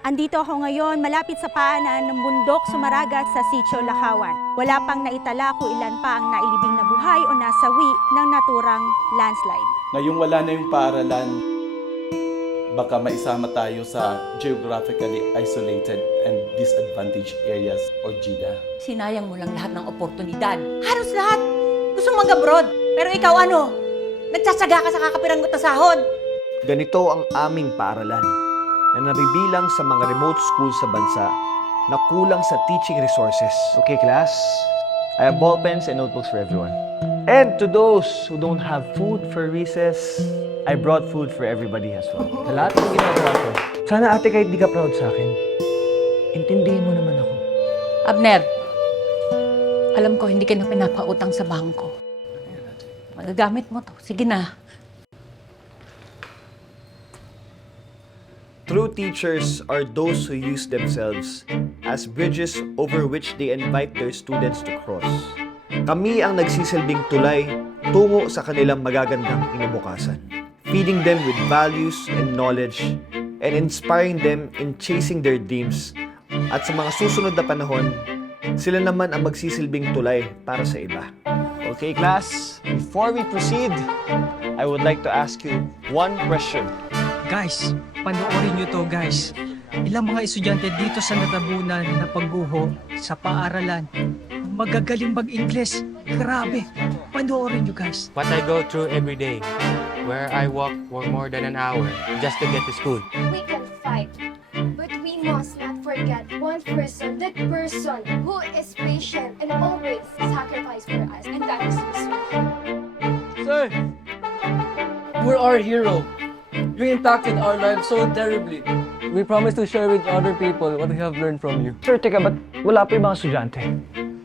Andito ako ngayon malapit sa paanan ng bundok Sumaragat sa Sitio Lakawan. Wala pang naitala kung ilan pa ang nailibing na buhay o nasawi ng naturang landslide. Ngayong wala na yung paaralan, baka maisama tayo sa geographically isolated and disadvantaged areas or GIDA. Sinayang mo lang lahat ng oportunidad. Halos lahat! Gusto mong mag-abroad. Pero ikaw ano? Nagsasaga ka sa kakapiranggot na sahod. Ganito ang aming paaralan na nabibilang sa mga remote schools sa bansa na kulang sa teaching resources. Okay, class. I have ball pens and notebooks for everyone. And to those who don't have food for recess, I brought food for everybody as well. Sa lahat ng ginagawa ko, sana ate kahit di ka proud sa akin, intindihin mo naman ako. Abner, alam ko hindi ka na pinapautang sa bangko. Magagamit mo to. Sige na. True teachers are those who use themselves as bridges over which they invite their students to cross. Kami ang nagsisilbing tulay tungo sa kanilang magagandang kinabukasan, feeding them with values and knowledge and inspiring them in chasing their dreams. At sa mga susunod na panahon, sila naman ang magsisilbing tulay para sa iba. Okay, class. Before we proceed, I would like to ask you one question. Guys, panoorin nyo to guys. Ilang mga estudyante dito sa natabunan na pagguho sa paaralan. Magagaling mag-Ingles. Grabe. Panoorin nyo guys. What I go through every day, where I walk for more than an hour just to get to school. We can fight, but we must not forget one person, that person who is patient and always sacrifice for us, and that is Jesus. Sir, you're our hero. You impacted our lives so terribly. We promise to share with other people what we have learned from you. Sir, teka, ba't wala pa yung mga estudyante?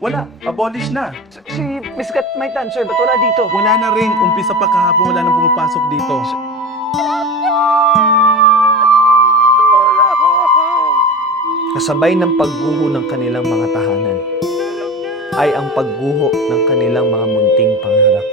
Wala, abolish na. Si Miss Gat Maitan, sir, ba't wala dito? Wala na rin, umpisa pa kahapon, wala nang pumapasok dito. Kasabay ng pagguho ng kanilang mga tahanan ay ang pagguho ng kanilang mga munting pangarap.